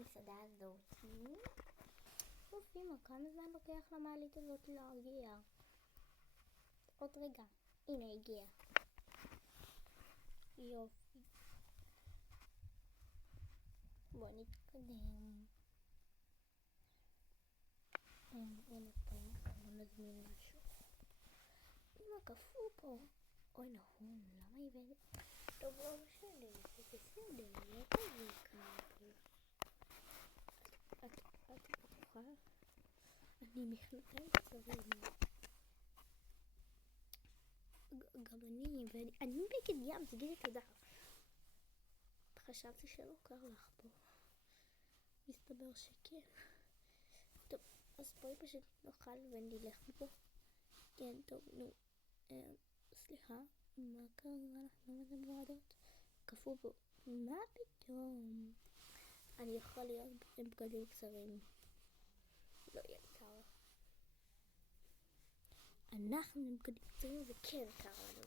המסעדה הזאת. טוב, אמא, כמה זמן לוקח למעלית הזאת להגיע? עוד רגע. הנה, הגיע. יופי. בוא נתקדם. הנה פה, בוא נזמין משהו. אמא, קפוא פה. אוי נכון, למה הבאתי? טוב, לא משנה, זה בסדר, לא כזה קר. את בטוחה? אני מכנתיים קצרים. גם אני בגד ים, תגידי תודה. חשבתי שלא קר לך פה. מסתבר שכן. טוב, אז בואי פשוט נאכל ונלך מפה. כן, טוב, נו. סליחה, מה קרה? אנחנו מדברות? קפוא פה. מה פתאום? אני יכול להיות עם בגדים קצרים. לא יהיה קר. אנחנו עם בגדים קצרים וכן קר לנו.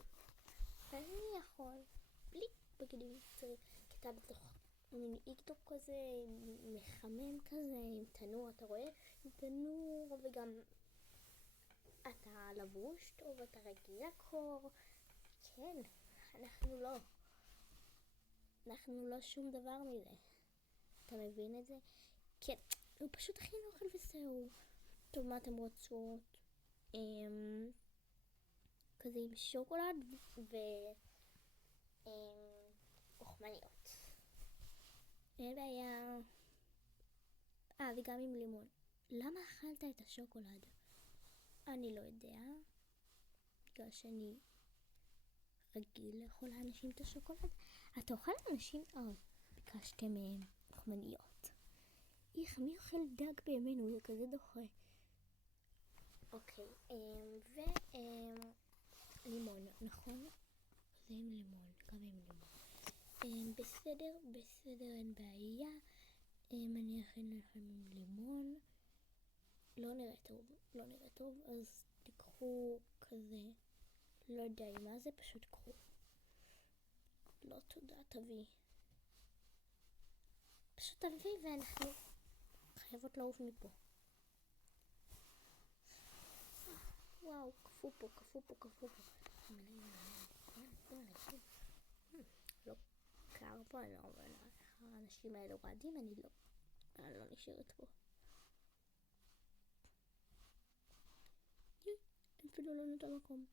ואני יכול בלי בגדים קצרים. כי אתה בתוך מין איקטוק כזה, מחמם כזה, עם תנור, אתה רואה? עם תנור וגם אתה לבוש טוב, אתה רגיל לקור. כן, אנחנו לא שום דבר מזה. אתה מבין את זה? כן, הוא פשוט הכין אוכל וזהו. טוב, מה אתם רוצות? כזה עם שוקולד וחמניות. אין בעיה. וגם עם לימון. למה אכלת את השוקולד? אני לא יודע. בגלל שאני רגיל לאכול לאנשים את השוקולד. אתה אוכל לאנשים? ביקשתם מהם חמניות. איך, מי אוכל דג בימינו? זה כזה דוחה. אוקיי, לימון, נכון? זה עם לימון, גם עם לימון. בסדר, אין בעיה. אני אכין לכם עם לימון. לא נראה טוב, אז תיקחו כזה. לא יודע מה זה, פשוט קחו. לא תודה, תביא. פשוט תביא ואנחנו חייבות לעוף מפה. וואו, קפוא פה. לא קר פה, אני לא מבינה איך האנשים האלה רועדים, אני לא נשארת פה. אפילו לא נותן מקום.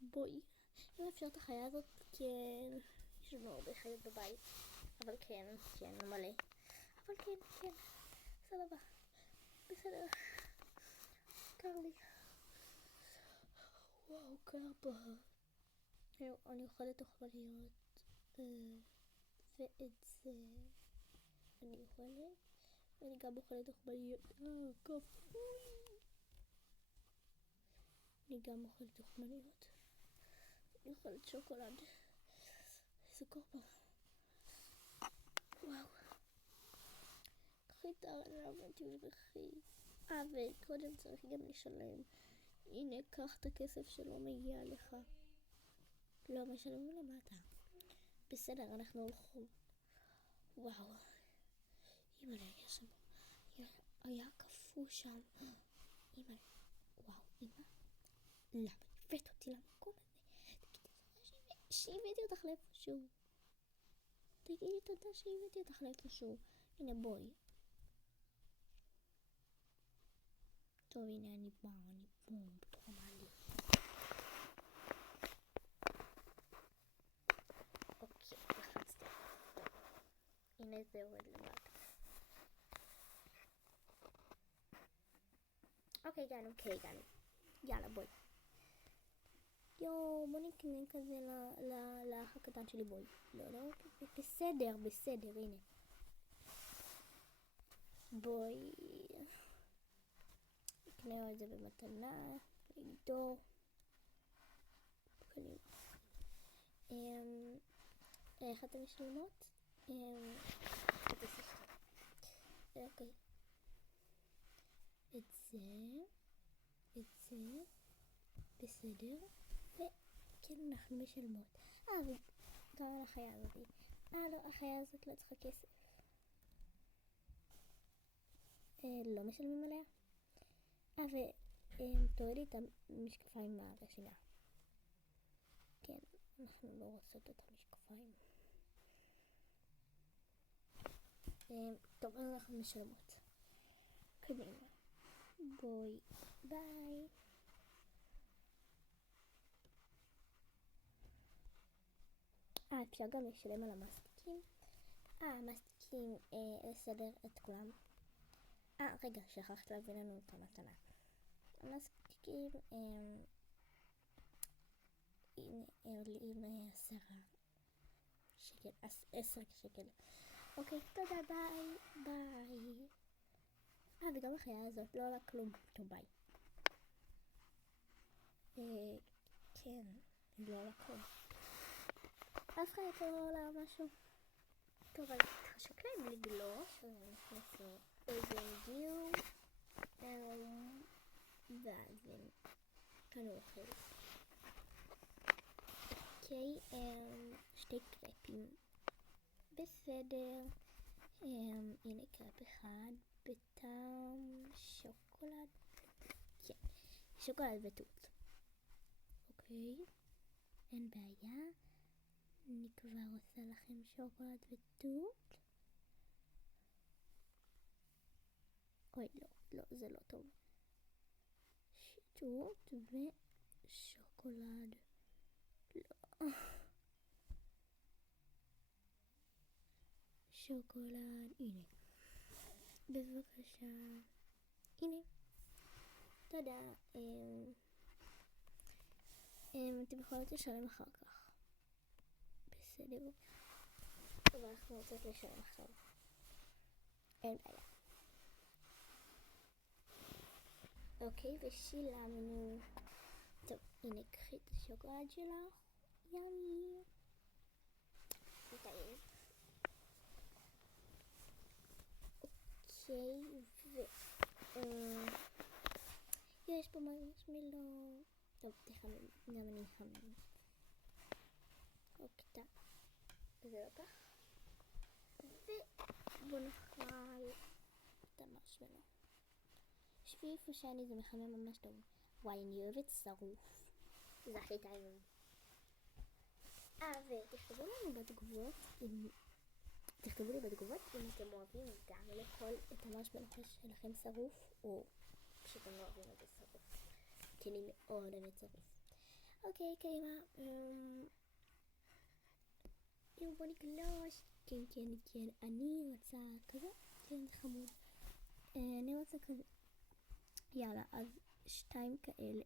בואי, אם אפשר את החיה הזאת, כן, יש לנו הרבה חיות בבית, אבל כן, מלא. אבל כן, סבבה, בסדר, קר לי. וואו, קר פה. אני אוכלת אוכליות, ואת זה אני אוכלת, ואני גם אוכלת אוכליות, כפוי. אני גם אוכלת אוכליות, אני אוכלת שוקולד. איזה קור פה. וואו. קחי את הארנב ותברכי. וקודם צריך גם לשלם. הנה, קח את הכסף שלא מגיע לך. לא משלמים למטה. בסדר, אנחנו הולכות. וואו. אמא, יש שם. היה קפוא שם. אמא. וואו, אמא. למה הבאת אותי למקום הזה? שהבאתי אותך לאיפשהו. תגידי תודה שהבאתי אותך לאיפשהו. הנה, בואי. טוב, הנה, אני פה בתוך המעלית. אוקיי, לחצתי. הנה זה יורד למטה. אוקיי, הגענו. יאללה, בואי. בוא נקנה כזה לאח הקטן שלי, בואי. לא, בסדר, הנה. בואי. נקנה את זה במתנה, לגדור. איך אתם משלמות? אוקיי. את זה, בסדר, וכן אנחנו משלמות. וגם על החיה הזאת. לא, החיה הזאת לא צריכה כסף. לא משלמים עליה. ותורידי את המשקפיים מהרשימה. כן, אנחנו לא רוצות את המשקפיים. טוב, אנחנו משלמות. קדימה. בואי, ביי. אפשר גם לשלם על המסטיקים. המסטיקים, לסדר את כולם. רגע, שכחת להביא לנו את המתנה. המסטיקים, הנה, עם 10 שקל. אוקיי, תודה, ביי. וגם החיה הזאת לא עולה כלום. טוב, ביי. כן, היא לא עולה כלום. אף אחד פה לא עולה משהו. טוב, אז תחשק להם לגלוש, אז הם נכנסו. אז הם הגיעו, ואז הם קנו אוכל. אוקיי, 2 קרפים. בסדר. הנה קרפ אחד בטעם שוקולד. כן, שוקולד ותות. אוקיי, אין בעיה. אני כבר עושה לכם שוקולד ותות. אוי, לא, זה לא טוב. תות ושוקולד. לא. שוקולד, הנה. בבקשה. הנה. תודה. אתם יכולות לשלם אחר כך. בסדר. אבל אנחנו רוצות לשלם עכשיו. אין בעיה. אוקיי, ושילמנו. טוב, הנה, קחי את השוקולד שלך. ימי. נתאים. אוקיי, יש פה מרשמלו. טוב, תחמם, גם אני אחמם. אוקיי, זה לא כך. ובוא נאכל את המרשמלו. שבי איפה שאני, זה מחמם ממש טוב. וואי, אני אוהבת שרוף. זה הכי טעים. ותכתבו לנו בתגובות תכתבו לי בתגובות אם אתם אוהבים גם לאכול את המרשמלו שלכם שרוף, או שאתם לא אוהבים את זה שרוף. כי אני מאוד אוהבת שרוף. אוקיי, קדימה. בוא נגלוש. כן, אני רוצה כזה. כן, זה חמוד. אני רוצה כזה. יאללה, אז 2 כאלה.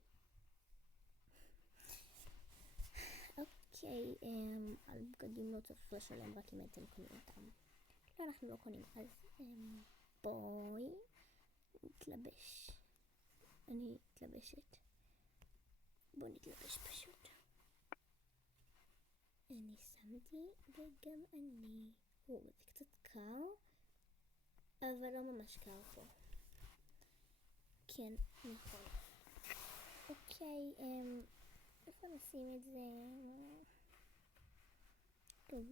אוקיי, על בגדים לא צריך לשלם רק אם אתם קונים אותם. לא, אנחנו לא קונים, אז בואי נתלבש. אני מתלבשת. בואי נתלבש פשוט. אני שמתי וגם אני. זה קצת קר, אבל לא ממש קר פה. כן, נכון. אוקיי, איפה נשים את זה? טוב,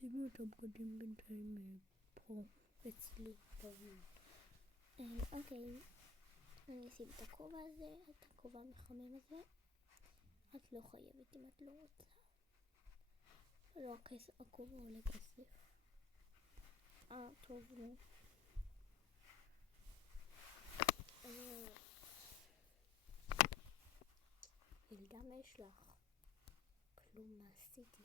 שימו את הבגדים בינתיים פה, אצלי בבית. אוקיי, אני אשים את הכובע הזה, את הכובע המחמם הזה. את לא חייבת אם את לא רוצה. לא, הכובע עולה כסף. טוב, נו. ילדה, מה יש לך? כלום, מה עשיתי?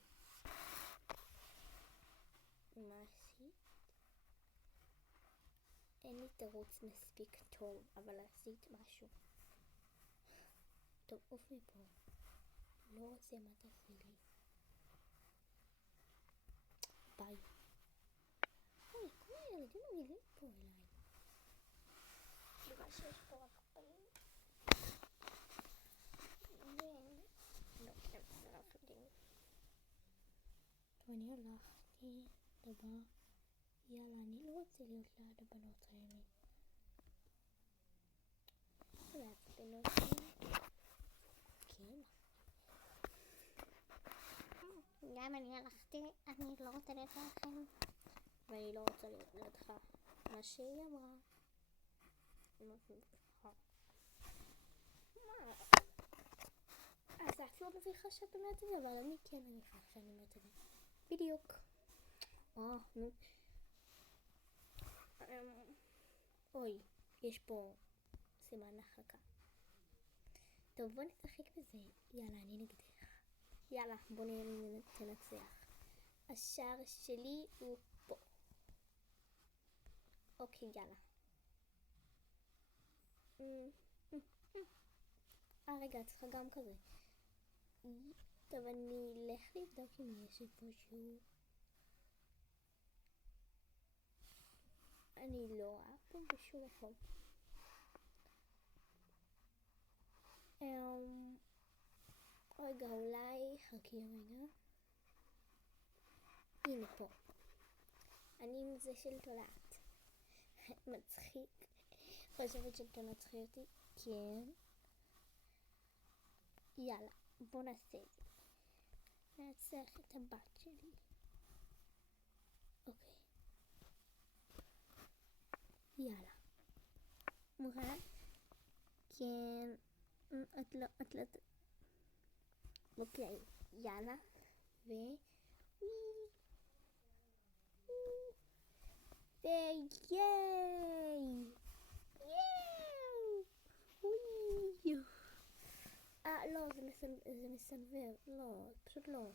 מה עשית? אין לי תירוץ מספיק טוב, אבל עשית משהו. טוב, עוף מפה. לא רוצה מה תעשי לי. ביי. אוי, כל הילדים מגיעים פה אליי. בגלל שיש פה רק פעמים. לא, זה לא חדים. טוב, אני הלכתי דבר. יאללה, אני לא רוצה להיות ליד הבנות האלה. לעצבן אותי. כן. גם אני הלכתי, אני לא רוצה להיות לידכם. ואני לא רוצה להיות לידך. מה שהיא אמרה. מה? זה אפילו מביך שאת אומרת את זה, אבל אני כן מביך שאני אומרת את זה. בדיוק. נו. אוי, יש פה סימן החלקה. טוב, בוא נשחק בזה. יאללה, אני נגדך. יאללה, בוא נראה מי תנצח. השער שלי הוא פה. אוקיי, יאללה. רגע, צריכה גם כזה. טוב, אני אלך לבדוק אם יש איפשהו. אני לא רואה פה בשום מקום. רגע, אולי חכי רגע. הנה פה. אני עם זה של תולעת. מצחיק. חושבת שתנצחי אותי? כן. יאללה, בוא נעשה את זה. נעצח את הבת שלי. אוקיי. יאללה. מוכנה? כן. את לא... אוקיי, יאללה. וייי! לא, זה מסנבר. לא, פשוט לא.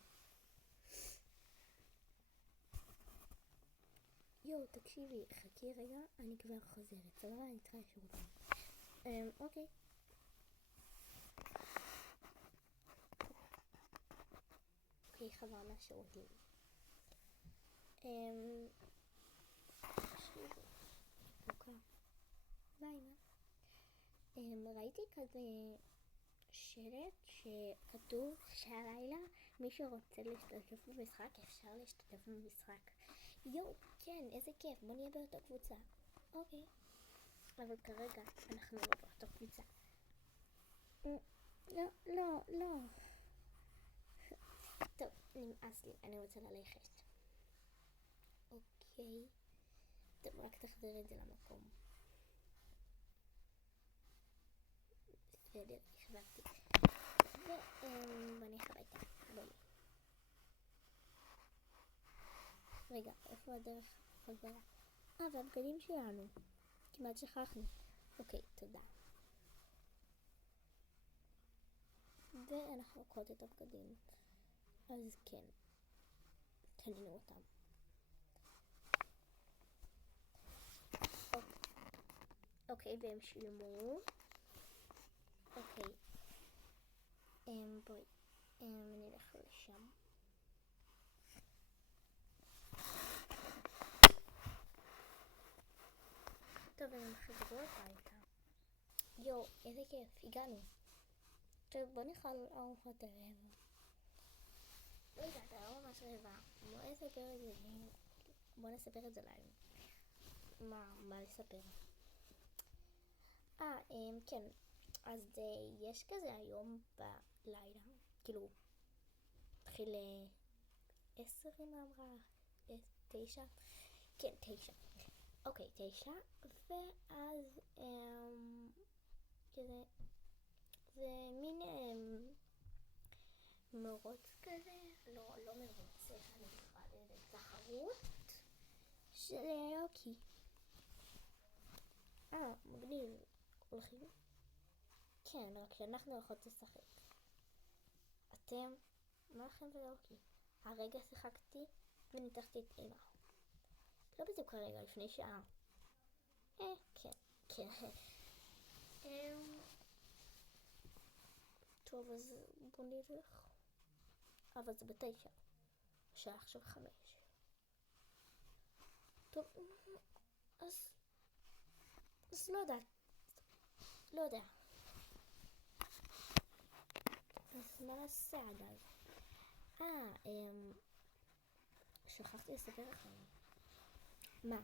תקשיבי, חכי רגע, אני כבר חוזרת. סבבה, אני צריכה לשירותים. אוקיי. אוקיי, חזר מהשירותים. ראיתי כזה שלט שכתוב שהלילה מי שרוצה להשתתף במשחק אפשר להשתתף במשחק. כן, איזה כיף, בוא נהיה באותה קבוצה. אוקיי, אבל כרגע אנחנו לא באותה קבוצה. לא. טוב, נמאס לי, אני רוצה ללכת. אוקיי, טוב, רק תחזיר את זה למקום. בסדר, החזרתי. ובוא נלך הביתה. בואי. רגע, איפה הדרך חזרה? והבגדים שלנו. כמעט שכחנו. אוקיי, תודה. ואנחנו לוקחות את הבגדים. אז כן, קנינו אותם. אוקיי, והם שילמו. אוקיי. בואי. נלך לשם. טוב, הם חזרו הביתה. איזה כיף, הגענו. טוב, בוא נאכל ארוחת ערב. רגע, אתה לא ממש רעבה. בוא נספר את זה להם. מה לספר? כן. אז יש כזה היום בלילה, כאילו, התחיל 10 אמרה, 9? כן, 9. אוקיי, 9, ואז כזה, זה מין מרוץ כזה, לא מרוץ, אני אקרא לזה תחרות של הוקי. מגניב. הולכים? כן, רק שאנחנו הולכות לשחק. אתם? מה לכם ולהוקי? הרגע שיחקתי וניתחתי את אמא. לא בדיוק הרגע, לפני שעה. כן. טוב, אז בוא נלך. אבל זה ב9. השעה עכשיו 5. טוב, אז לא יודע. אז מה נעשה עד אז? שכחתי לספר לכם. מה?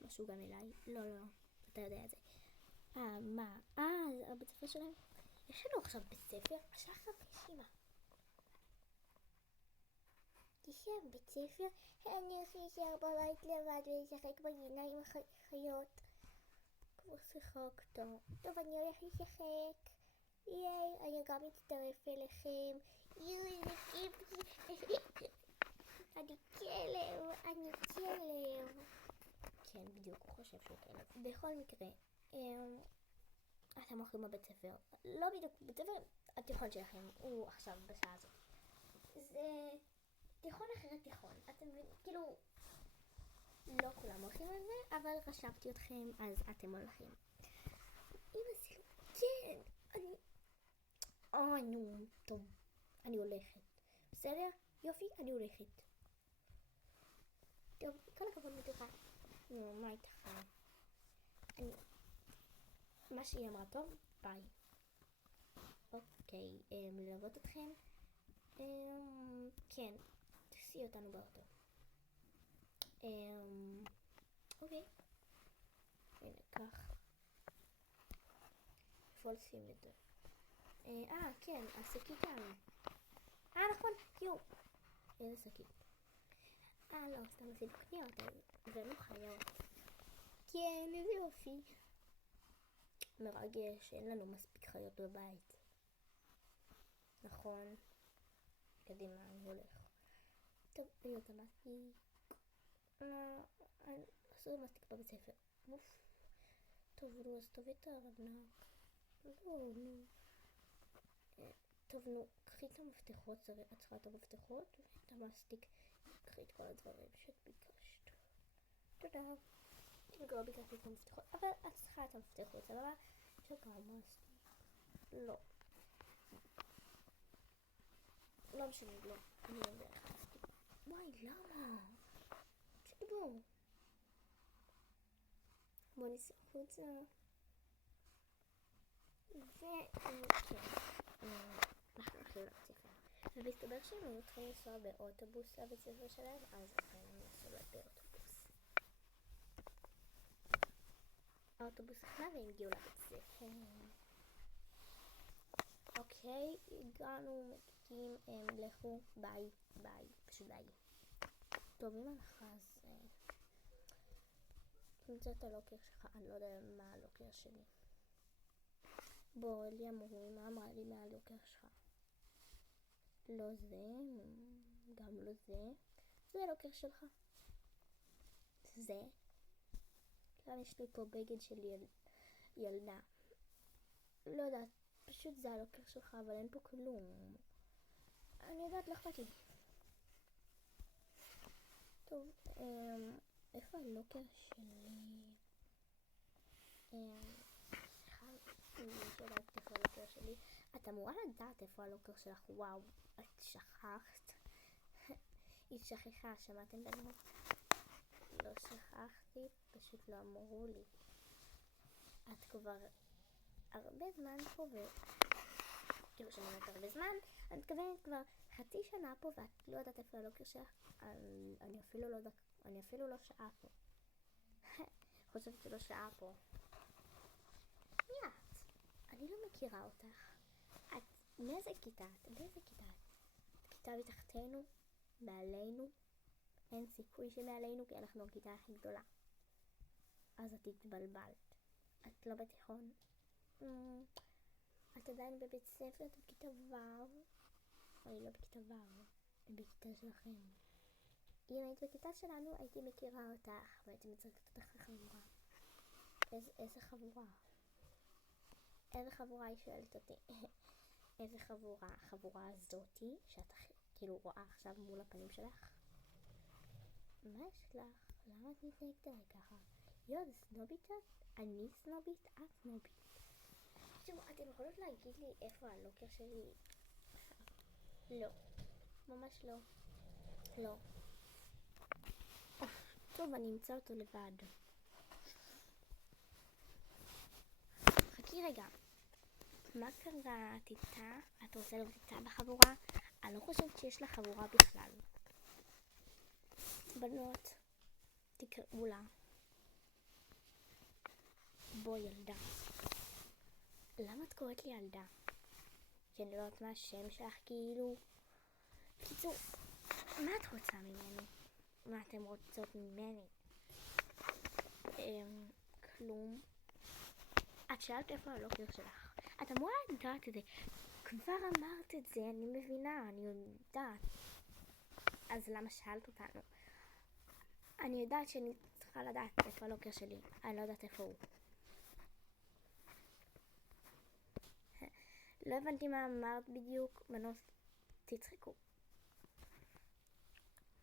משהו גם אליי? לא, אתה יודע את זה. מה? זה הבית ספר שלהם? יש לנו עכשיו בית ספר? השעה 5, אמא. תשב בית ספר? אני רוצה להישאר בבית לבד ולשחק בגינה עם החיות. כבר שיחקת. טוב, אני הולך לשחק. ייי, אני גם מצטרף אליכם. יוי, זה כיף. אני כלב, אני כלב. כן, בדיוק, הוא חושב שהוא כלב. בכל מקרה, אתם הולכים בבית ספר. לא בדיוק, בית ספר התיכון שלכם, הוא עכשיו בשעה הזאת. זה תיכון אחרי תיכון. אתם כאילו, לא כולם הולכים על זה, אבל חשבתי אתכם, אז אתם הולכים. אמא זה, כן, נו, טוב, אני הולכת. בסדר? יופי, אני הולכת. טוב, כל הכבוד מתוכה. מה איתך? מה שהיא אמרה טוב, ביי. אוקיי, ללוות אתכם? כן, תסיעי אותנו באוטו. אוקיי. הנה, כך. איפה לשים את זה? כן, השקית תעלה. נכון, יו. איזה שקית? לא, סתם עשינו קניות, הבאנו חיות. כן, איזה יופי. מרגש, אין לנו מספיק חיות בבית. נכון. קדימה, אני הולך. טוב, אני רוצה מספיק. עשו מספיק בבית ספר. טוב, נו, אז תביא את הארנק. לא, נו. טוב, נו, קחי את המפתחות, את צריכה את המפתחות, ואת המסטיק. קחי את כל הדברים שאת ביקשת. תודה. לא ביקשתי את המפתחות, אבל את צריכה את המפתחות, סבבה? שגם מסטיק. לא. לא משנה, לא. אני לא יודע איך מסטיק. וואי, למה? תשתגעו. בוא ניסע חוצה. כן. אנחנו הולכים לבית ספר. ומסתבר שהם היו צריכים לנסוע באוטובוס לבית ספר שלהם, אז הם נסעו באוטובוס. האוטובוס החלה והם הגיעו לבית ספר. אוקיי, הגענו, מגיעים, לכו, ביי, פשוט ביי. טוב, אם הלכה אז תמצא את הלוקר שלך, אני לא יודע מה הלוקר שלי. בוא, לי אמרו, מה אמרה לי מהלוקר שלך? לא זה, גם לא זה. זה הלוקר שלך. זה. גם יש לי פה בגד של ילדה. לא יודעת, פשוט זה הלוקר שלך, אבל אין פה כלום. אני יודעת, לא אכפת לי. טוב, איפה הלוקר שלי? יודעת איפה הלוקר שלי. את אמורה לדעת איפה הלוקר שלך. וואו, את שכחת. היא שכחה, שמעתם בנו? לא שכחתי, פשוט לא אמרו לי. את כבר הרבה זמן פה כאילו שאני אומרת הרבה זמן, אני מתכוונת כבר חצי שנה פה ואת לא יודעת איפה הלוקר שלך. אני אפילו לא שעה פה. חושבת שלא שעה פה. מי את? אני לא מכירה אותך. את מאיזה כיתה? כיתה מתחתנו? מעלינו? אין סיכוי שמעלינו כי אנחנו הכיתה הכי גדולה. אז את התבלבלת. את לא בתיכון? את עדיין בבית ספר? את בכיתה ו'? אני לא בכיתה ו', אני בכיתה שלכם. אם היית בכיתה שלנו הייתי מכירה אותך והייתי מצרקת אותך לחבורה. איזה חבורה? איזה חבורה היא שואלת אותי? איזה חבורה? החבורה הזאתי שאת כאילו רואה עכשיו מול הפנים שלך? מה יש לך? למה את מתנהגת עליי ככה? יו, זה סנובית את? אני סנובית? את סנובית. תשמעו, אתם יכולות להגיד לי איפה הלוקר שלי? לא. ממש לא. לא. טוב, אני אמצא אותו לבד. חכי רגע. מה קרה איתה? את רוצה להיות איתה בחבורה? אני לא חושבת שיש לה חבורה בכלל. בנות, תקראו לה. בוא ילדה. למה את קוראת לי ילדה? שאני לא יודעת מה השם שלך כאילו. בקיצור, מה את רוצה ממני? מה אתם רוצות ממני? כלום. את שאלת איפה הלוקר שלך. את אמורה לדעת את זה. כבר אמרת את זה, אני מבינה, אני יודעת. אז למה שאלת אותנו? אני יודעת שאני צריכה לדעת איפה הלוקר שלי. אני לא יודעת איפה הוא. לא הבנתי מה אמרת בדיוק, בנות, תצחקו.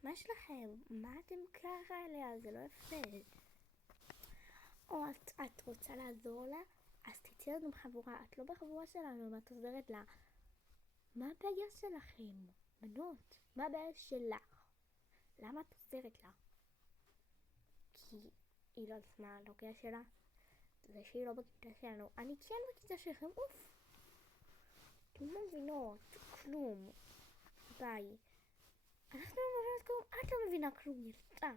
מה יש לכם? מה אתם ככה אליה? זה לא יפה. או את רוצה לעזור לה? אז תצאי לנו בחבורה. את לא בחבורה שלנו, אם את עוזרת לה. מה הבעיה שלכם? בנות, מה הבעיה שלך? למה את עוזרת לה? כי היא לא יודעת מה הלוקר שלה? זה שהיא לא בכיתה שלנו. אני כן בכיתה שלכם, אוף. אתם לא מבינות כלום. ביי. אנחנו לא מבינות כלום, את לא מבינה כלום, ילדה.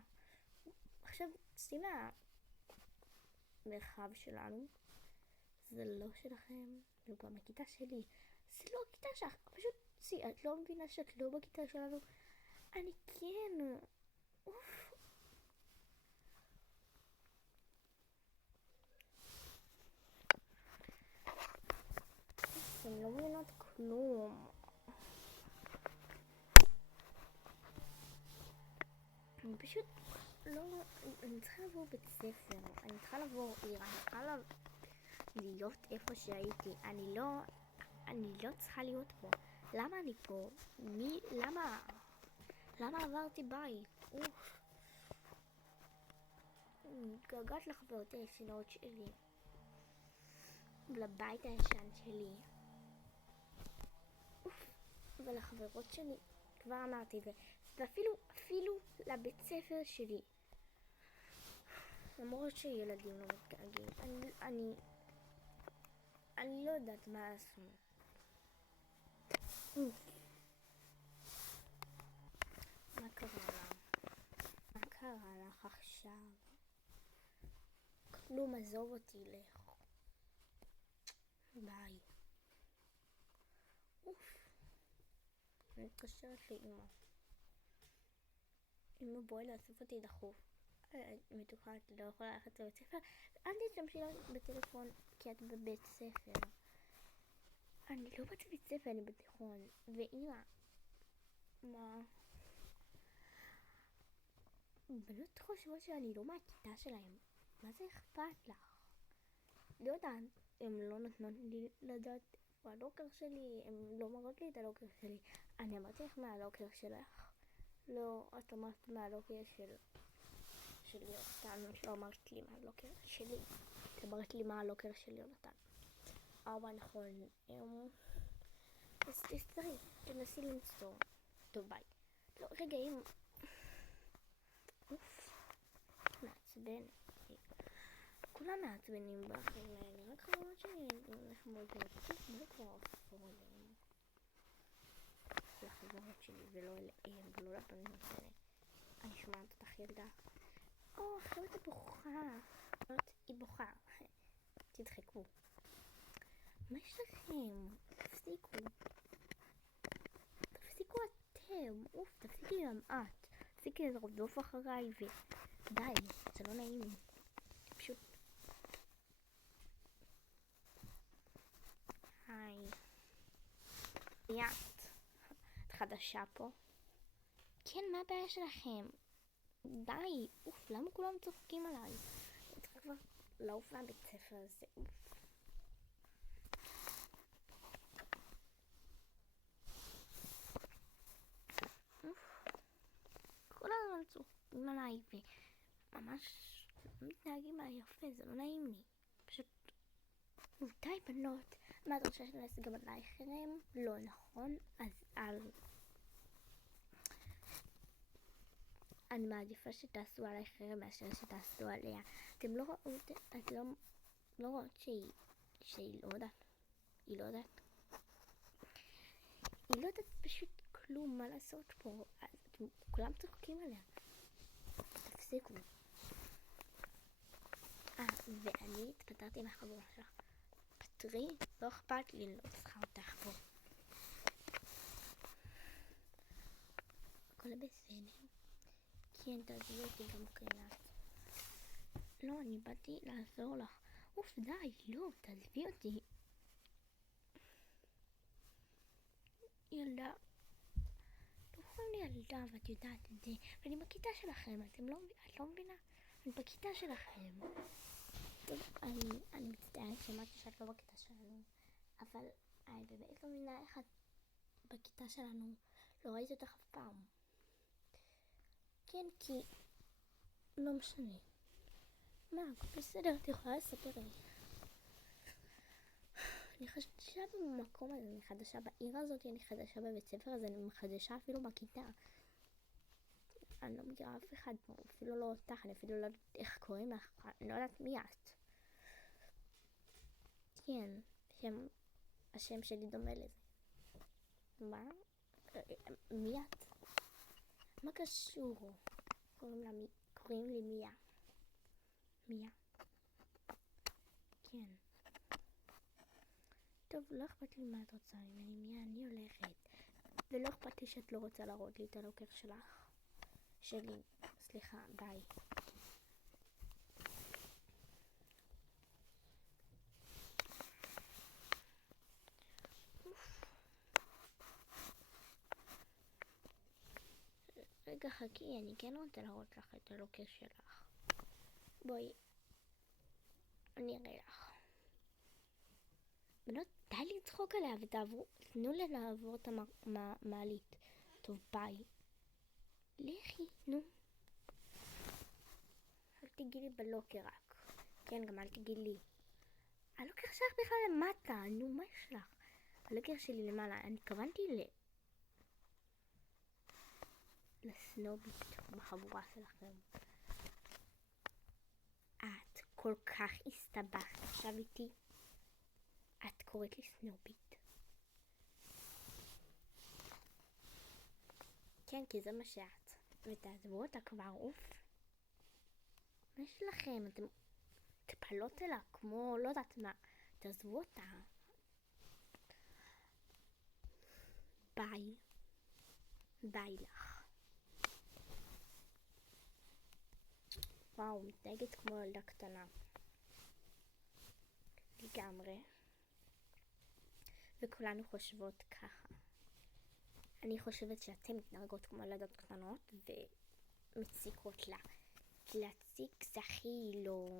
עכשיו שימי המרחב שלנו. זה לא שלכם, זה גם הכיתה שלי. זה לא הכיתה שלך, פשוט את לא מבינה שאת לא בכיתה שלנו. אני כן. אוף. אתם לא מבינות כלום. אני פשוט לא, אני צריכה לעבור בית ספר, אני צריכה לעבור עיר, אני צריכה להיות איפה שהייתי. אני לא צריכה להיות פה. למה אני פה? למה עברתי בית? אוף. מתגעגעת לחברות הישנות שלי. לבית הישן שלי. אוף. ולחברות שלי. כבר אמרתי את זה. ואפילו לבית ספר שלי. למרות שילדים לא מתגעגעים. אני לא יודעת מה לעשות. מה קרה לה? מה קרה לך עכשיו? כלום, עזוב אותי, לך. ביי. אוף. אני מתקשרת לאמא. אמא, בואי לאסוף אותי דחוף. מתוקה, את לא יכולה ללכת לבית ספר. אל תשתמשי בטלפון כי את בבית ספר. אני לא בבית ספר, אני בתיכון. ואמא, מה? בנות חושבות שאני לא מהכיתה שלהם. מה זה אכפת לך? לא יודעת, הם לא נותנות לי לדעת איפה הלוקר שלי, הם לא מראות לי את הלוקר שלי. אני אמרתי לך מה הלוקר שלך? לא, את אמרת מה הלוקר שלי. את לא אמרת לי מה הלוקר שלי. את אמרת לי מה הלוקר של יונתן. נכון. אז תסתרי, תנסי למצוא. טוב, ביי. לא, רגע, אם... אוף, מעצבן. כולם מעצבנים באחרים האלה, רק חברות שלי נחמדות. בואו כבר אפור אליהם. לחברות שלי ולא אליהם, ולא לבנות האלה. אני שומעת אותך ילדה. עכשיו אתה בוכה. היא בוכה. תדחקו. מה יש לכם? תפסיקו. תפסיקו אתם. תפסיקי גם את. תפסיקי לרדוף אחריי די, זה לא נעים לי. פשוט... היי. את חדשה פה? כן, מה הבעיה שלכם? די, למה כולם צוחקים עליי? אני צריכה כבר לעוף מהבית ספר הזה. כל הזמן צוחקים עליי וממש מתנהגים עליי יפה, זה לא נעים לי. פשוט... די בנות, מה את רוצה שנעשה גם עליי חרם? לא נכון, אז אני מעדיפה שתעשו עליי חרם מאשר שתעשו עליה. אתם לא רואות שהיא לא יודעת. היא לא יודעת פשוט כלום מה לעשות פה. אתם כולם צוחקים עליה. תפסיקו. ואני התפטרתי מהחבורה שלך. פטרי, לא אכפת לי, לא צריכה אותך פה. הכל בסדר. כן, תעזבי אותי גם קיינת. לא, אני באתי לעזור לך. אוף, די, לא, תעזבי אותי. ילדה, לא קוראים לי ילדה, ואת יודעת את זה, ואני בכיתה שלכם, את לא מבינה? אני בכיתה שלכם. טוב, אני מצטערת, שמעתי שאת לא בכיתה שלנו, אבל אני באמת לא מבינה איך את בכיתה שלנו, לא ראיתי אותך אף פעם. כן, כי לא משנה. מה, הכל בסדר, את יכולה לספר לי. אני חדשה במקום הזה, אני חדשה בעיר הזאת, אני חדשה בבית ספר הזה, אני חדשה אפילו בכיתה. אני לא מכירה אף אחד פה, אפילו לא אותך, אני אפילו לא יודעת איך קוראים לך, אני לא יודעת מי את. כן, השם שלי דומה לזה. מה? מי את? מה קשור? קוראים לי מיה. מיה? כן. טוב, לא אכפת לי מה את רוצה ממני, מיה, אני הולכת. ולא אכפת לי שאת לא רוצה להראות לי את הלוקר שלך. שלי, סליחה, ביי. רגע, חכי, אני כן רוצה להראות לך את הלוקר שלך. בואי, אני אראה לך. בנות, די לצחוק עליה ותעברו, תנו לה לעבור את המעלית. טוב, ביי. לכי, נו. אל תגיעי לי בלוקר רק. כן, גם אל תגיעי לי. הלוקר שלך בכלל למטה, נו, מה יש לך? הלוקר שלי למעלה, אני התכוונתי לסנובית בחבורה שלכם. את כל כך הסתבכת עכשיו איתי. את קוראת לי סנובית. כן, כי זה מה שאת. ותעזבו אותה כבר, אוף. מה יש לכם? אתם תפלות אלה כמו לא יודעת מה. תעזבו אותה. ביי. ביי לך. וואו, מתנהגת כמו ילדה קטנה. לגמרי. וכולנו חושבות ככה. אני חושבת שאתן מתנהגות כמו ילדות קטנות ומציקות לה. כי להציק זה הכי לא